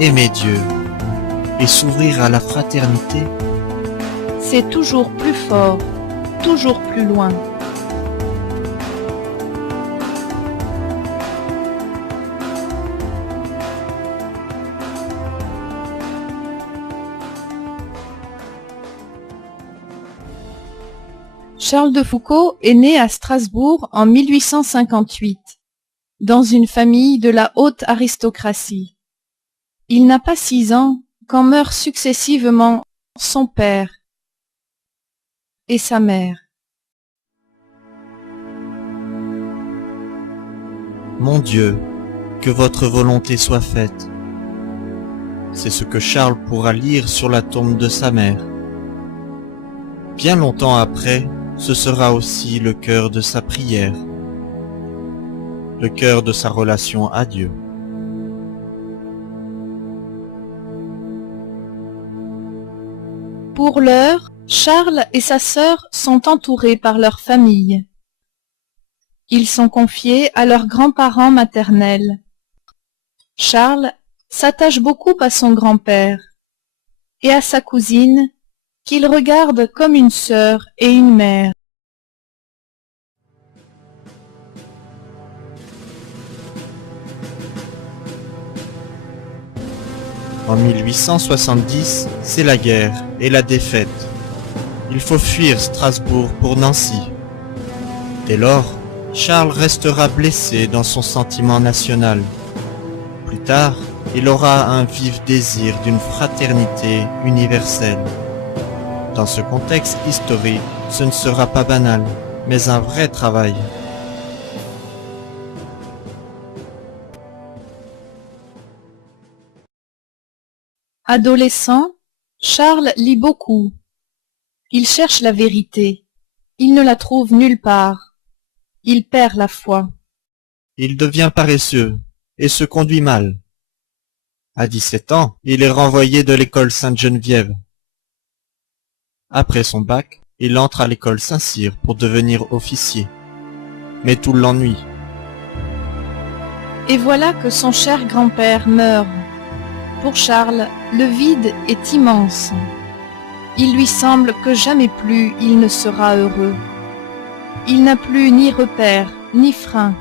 aimer Dieu et s'ouvrir à la fraternité, c'est toujours plus fort, toujours plus loin. Charles de Foucauld est né à Strasbourg en 1858, dans une famille de la haute aristocratie. Il n'a pas 6 ans quand meurent successivement son père et sa mère. Mon Dieu, que votre volonté soit faite. C'est ce que Charles pourra lire sur la tombe de sa mère. Bien longtemps après, ce sera aussi le cœur de sa prière, le cœur de sa relation à Dieu. Pour l'heure, Charles et sa sœur sont entourés par leur famille. Ils sont confiés à leurs grands-parents maternels. Charles s'attache beaucoup à son grand-père et à sa cousine, qu'il regarde comme une sœur et une mère. En 1870, c'est la guerre et la défaite. Il faut fuir Strasbourg pour Nancy. Dès lors, Charles restera blessé dans son sentiment national. Plus tard, il aura un vif désir d'une fraternité universelle. Dans ce contexte historique, ce ne sera pas banal, mais un vrai travail. Adolescent, Charles lit beaucoup. Il cherche la vérité. Il ne la trouve nulle part. Il perd la foi. Il devient paresseux et se conduit mal. À 17 ans, il est renvoyé de l'école Sainte-Geneviève. Après son bac, il entre à l'école Saint-Cyr pour devenir officier. Mais tout l'ennuie. Et voilà que son cher grand-père meurt. Pour Charles, le vide est immense. Il lui semble que jamais plus il ne sera heureux. Il n'a plus ni repère, ni frein.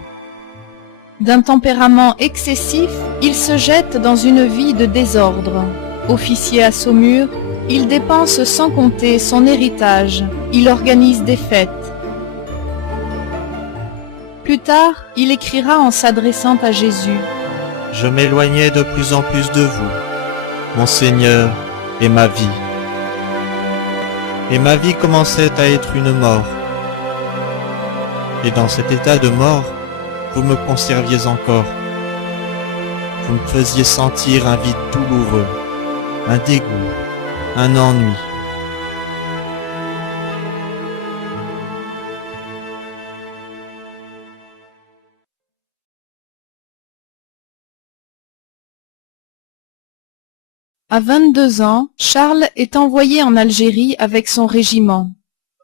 D'un tempérament excessif, il se jette dans une vie de désordre. Officier à Saumur, il dépense sans compter son héritage. Il organise des fêtes. Plus tard, il écrira en s'adressant à Jésus. Je m'éloignais de plus en plus de vous, mon Seigneur et ma vie. Et ma vie commençait à être une mort. Et dans cet état de mort, vous me conserviez encore. Vous me faisiez sentir un vide douloureux, un dégoût, un ennui. À 22 ans, Charles est envoyé en Algérie avec son régiment.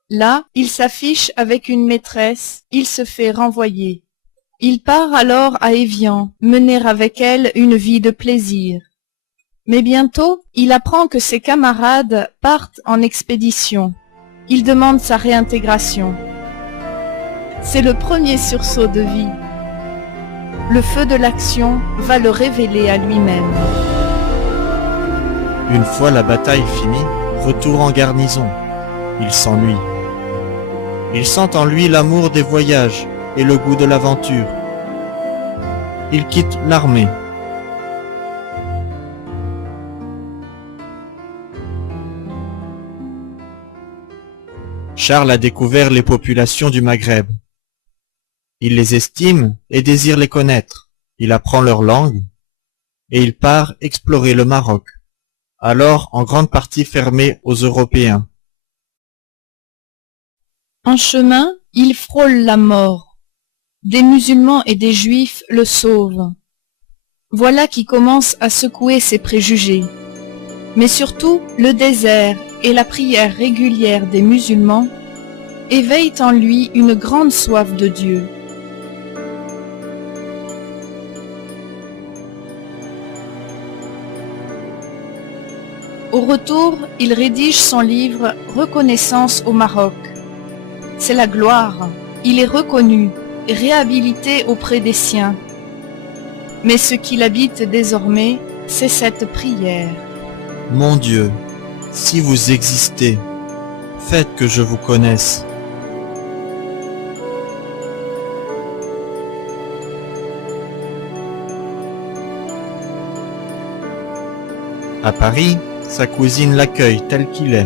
Là, il s'affiche avec une maîtresse, il se fait renvoyer. Il part alors à Évian, mener avec elle une vie de plaisir. Mais bientôt, il apprend que ses camarades partent en expédition. Il demande sa réintégration. C'est le premier sursaut de vie. Le feu de l'action va le révéler à lui-même. Une fois la bataille finie, retour en garnison. Il s'ennuie. Il sent en lui l'amour des voyages et le goût de l'aventure. Il quitte l'armée. Charles a découvert les populations du Maghreb. Il les estime et désire les connaître. Il apprend leur langue et il part explorer le Maroc, alors en grande partie fermé aux Européens. En chemin, il frôle la mort. Des musulmans et des juifs le sauvent. Voilà qui commence à secouer ses préjugés. Mais surtout, le désert et la prière régulière des musulmans éveillent en lui une grande soif de Dieu. Au retour, il rédige son livre « Reconnaissance au Maroc ». C'est la gloire. Il est reconnu, réhabilité auprès des siens. Mais ce qui l'habite désormais, c'est cette prière. Mon Dieu, si vous existez, faites que je vous connaisse. À Paris, sa cousine l'accueille tel qu'il est.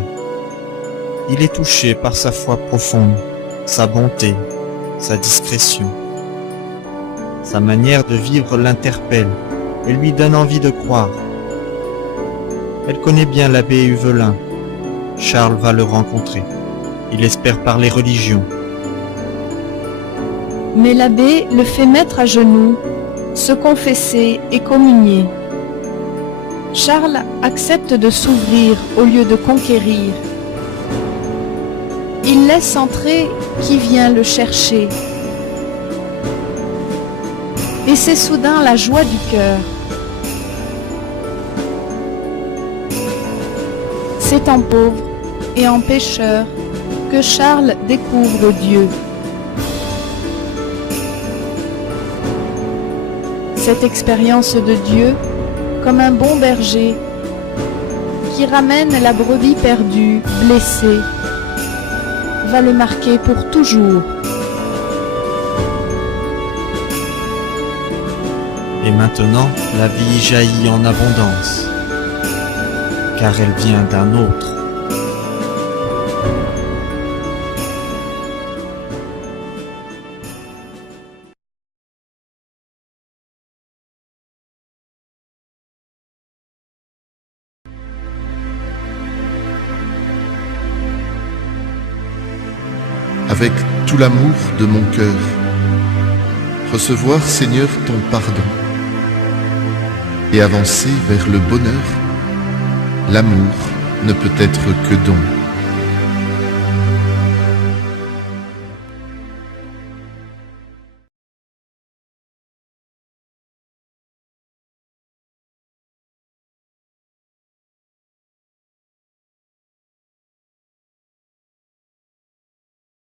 Il est touché par sa foi profonde, sa bonté, sa discrétion. Sa manière de vivre l'interpelle et lui donne envie de croire. Elle connaît bien l'abbé Huvelin. Charles va le rencontrer. Il espère parler religion. Mais l'abbé le fait mettre à genoux, se confesser et communier. Charles accepte de s'ouvrir au lieu de conquérir. Il laisse entrer qui vient le chercher. Et c'est soudain la joie du cœur. C'est en pauvre et en pécheur que Charles découvre Dieu. Cette expérience de Dieu, comme un bon berger qui ramène la brebis perdue, blessée, va le marquer pour toujours. Et maintenant, la vie jaillit en abondance, car elle vient d'un autre. Avec tout l'amour de mon cœur, recevoir, Seigneur, ton pardon et avancer vers le bonheur, l'amour ne peut être que don.